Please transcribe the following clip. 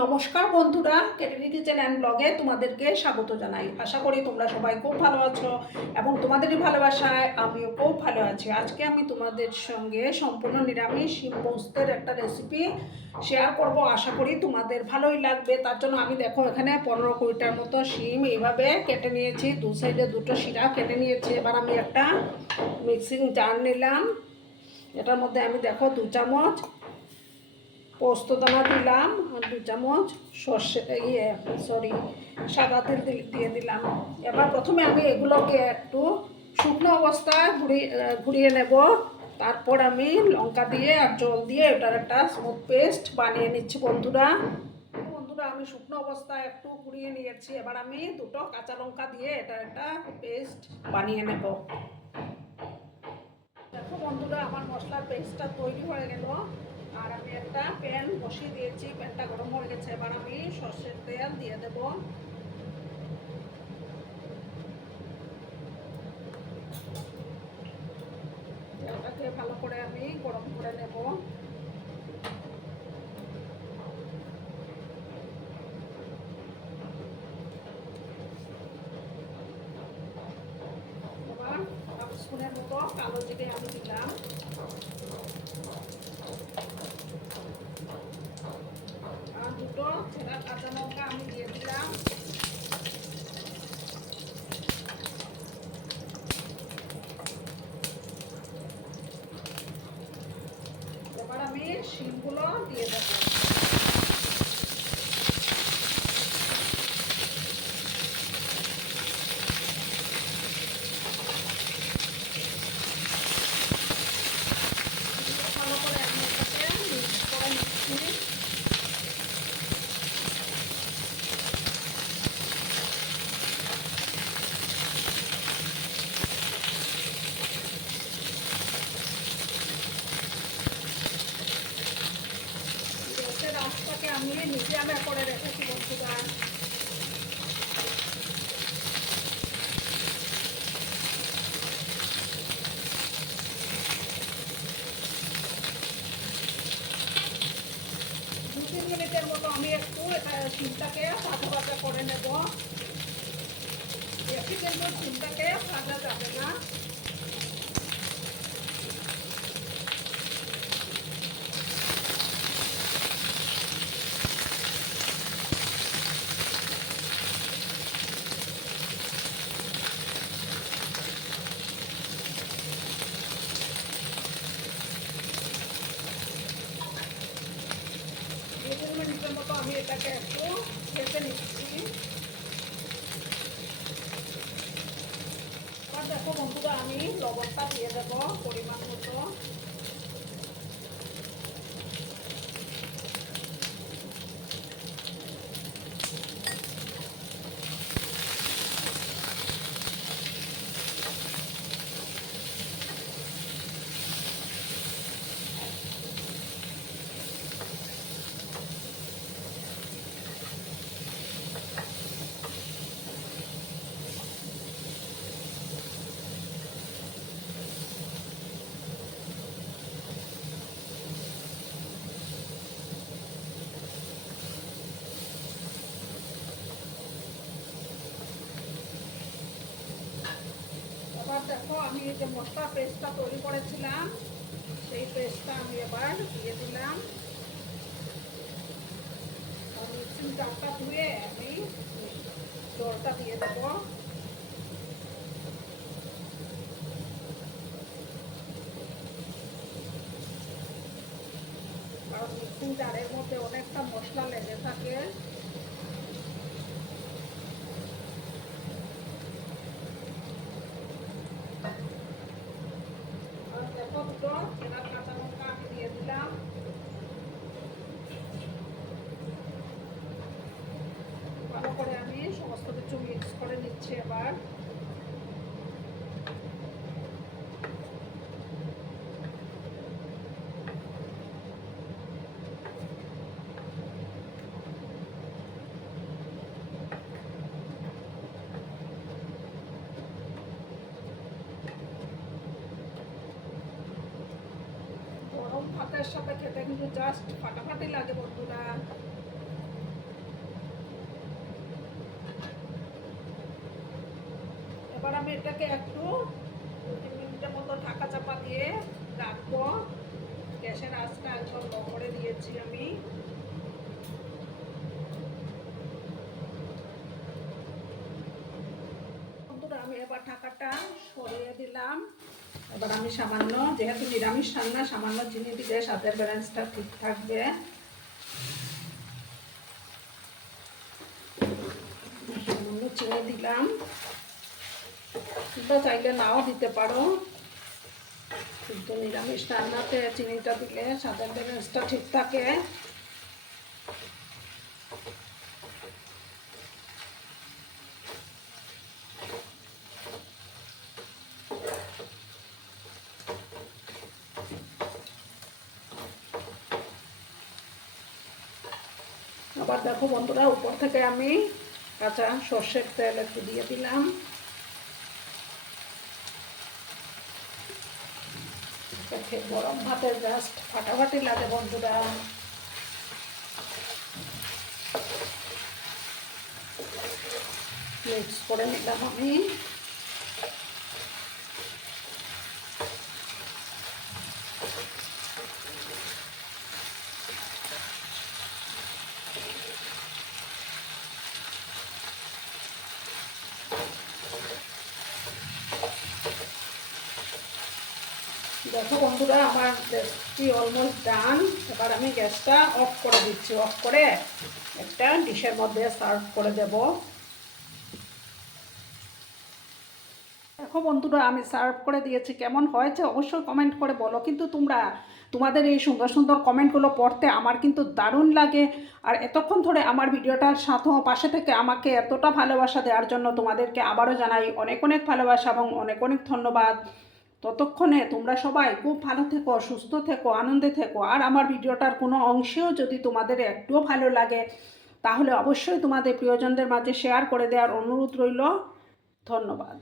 নমস্কার বন্ধুরা, ক্যাটারি kitchen and ব্লগে তোমাদেরকে স্বাগত জানাই। আশা করি তোমরা সবাই খুব ভালো আছো এবং তোমাদেরই ভালোবাসায় আমিও খুব ভালো আছি। আজকে আমি তোমাদের সঙ্গে সম্পূর্ণ নিরামিষ শিম পোস্তের একটা রেসিপি শেয়ার করব। আশা করি তোমাদের ভালোই লাগবে। তার জন্য আমি দেখো এখানে 15-20টার মতো শিম এইভাবে কেটে নিয়েছি, দু সাইডে দুটো শিরা কেটে নিয়েছি। এবার আমি একটা মিক্সিং জার নিলাম। এটার মধ্যে আমি দেখো 2 চামচ পোস্ত দানা দিলাম আর 2 চামচ সাদা তেল দিয়ে দিলাম। এবার প্রথমে আমি এগুলোকে একটু শুকনো অবস্থায় ঘুরিয়ে নেব। তারপর আমি লঙ্কা দিয়ে আর জল দিয়ে এটার একটা স্মুথ পেস্ট বানিয়ে নিচ্ছি। বন্ধুরা আমি শুকনো অবস্থায় একটু ঘুরিয়ে নিয়েছি। এবার আমি 2টো কাঁচা লঙ্কা দিয়ে এটার একটা পেস্ট বানিয়ে নেব। দেখো বন্ধুরা, আমার মশলার পেস্টটা তৈরি হয়ে গেল। আর আমি একটা প্যান বসিয়ে দিয়েছি, প্যানটা গরম হয়ে গেছে। এবার আমি সর্ষের তেল দিয়ে দেব। তেলটাকে ভালো করে আমি গরম করে নেব। এবার 1 স্পুনের মতো কালো জিরে আমি দিলাম। আর 2টো ছেঁড়া কাঁচা লঙ্কা আমি দিয়ে দিলাম। এবার আমি শিমগুলো দিয়ে দেবো। ভালো করে আমি এটাকে মিক্স করে নিচ্ছি। গ্যাসের আঁচটাকে আমি মিডিয়ামে করে রেখেছি বন্ধুরা। দু 3 মিনিটের মতো আমি একটু শিমটাকে ভাজা ভাজা করে নেব। বেশি কিন্তু শিমটাকে ভাজা যাবে না। দু 3 মিনিটের মতো আমি এটাকে একটু ভেজে নিচ্ছি। এবার দেখো বন্ধুরা, আমি লবণটা দিয়ে দেবো পরিমাণ মতো। এবার দেখো আমি এই যে মশলা পেস্টটা তৈরি করেছিলাম, সেই পেস্টটা আমি এবার দিয়ে দিলাম। আর মিক্সিং জারটা ধুয়ে আমি জলটা দিয়ে দেবো। কারণ মিক্সিং জারের মধ্যে অনেকটা মশলা লেগে থাকে। আর দেখো 2টো চেনা কাঁচা লঙ্কা আমি দিয়ে দিলাম। ভালো করে আমি সমস্ত কিছু মিক্স করে নিচ্ছি। এবার গরম ভাতের সাথে খেতে কিন্তু জাস্ট ফাটাফাটি লাগে বন্ধুরা। এবার আমি এটাকে একটু 2-3 মিনিটের মতো ঢাকা চাপা দিয়ে রাখবো। গ্যাসের আঁচটা একদম লো করে দিয়েছি আমি। বন্ধুরা আমি এবার ঢাকাটা সরিয়ে দিলাম। এবার আমি সামান্য, যেহেতু নিরামিষ রান্না, সামান্য চিনি দিলে স্বাদের ব্যালেন্সটা ঠিক থাকবে। সামান্য চিনি দিলাম, তোমরা চাইলে নাও দিতে পারো, কিন্তু নিরামিষ রান্নাতে চিনিটা দিলে স্বাদের ব্যালেন্সটা ঠিক থাকে। আবার দেখো বন্ধুরা, উপর থেকে আমি কাঁচা সর্ষের তেল একটু দিয়ে দিলাম। গরম ভাতের জাস্ট ফাটাফাটি লাগে বন্ধুরা। মিক্স করে নিলাম আমি। দেখো বন্ধুরা, আমার রেসিপি অলমোস্ট ডান। এবার আমি গ্যাসটা অফ করে দিচ্ছি। অফ করে একটা ডিশের মধ্যে সার্ভ করে দেব। দেখো বন্ধুরা, আমি সার্ভ করে দিয়েছি। কেমন হয়েছে অবশ্যই কমেন্ট করে বলো। কিন্তু তোমাদের এই সুন্দর সুন্দর কমেন্টগুলো পড়তে আমার কিন্তু দারুণ লাগে। আর এতক্ষণ ধরে আমার ভিডিওটার সাথে পাশে থেকে আমাকে এতটা ভালোবাসা দেওয়ার জন্য তোমাদেরকে আবারও জানাই অনেক অনেক ভালোবাসা এবং অনেক অনেক ধন্যবাদ। ততক্ষণে তোমরা সবাই খুব ভালো থেকো, সুস্থ থেকো, আনন্দে থেকো। আর আমার ভিডিওটার কোনো অংশেও যদি তোমাদের একটুও ভালো লাগে, তাহলে অবশ্যই তোমাদের প্রিয়জনদের মাঝে শেয়ার করে দেওয়ার অনুরোধ রইল। ধন্যবাদ।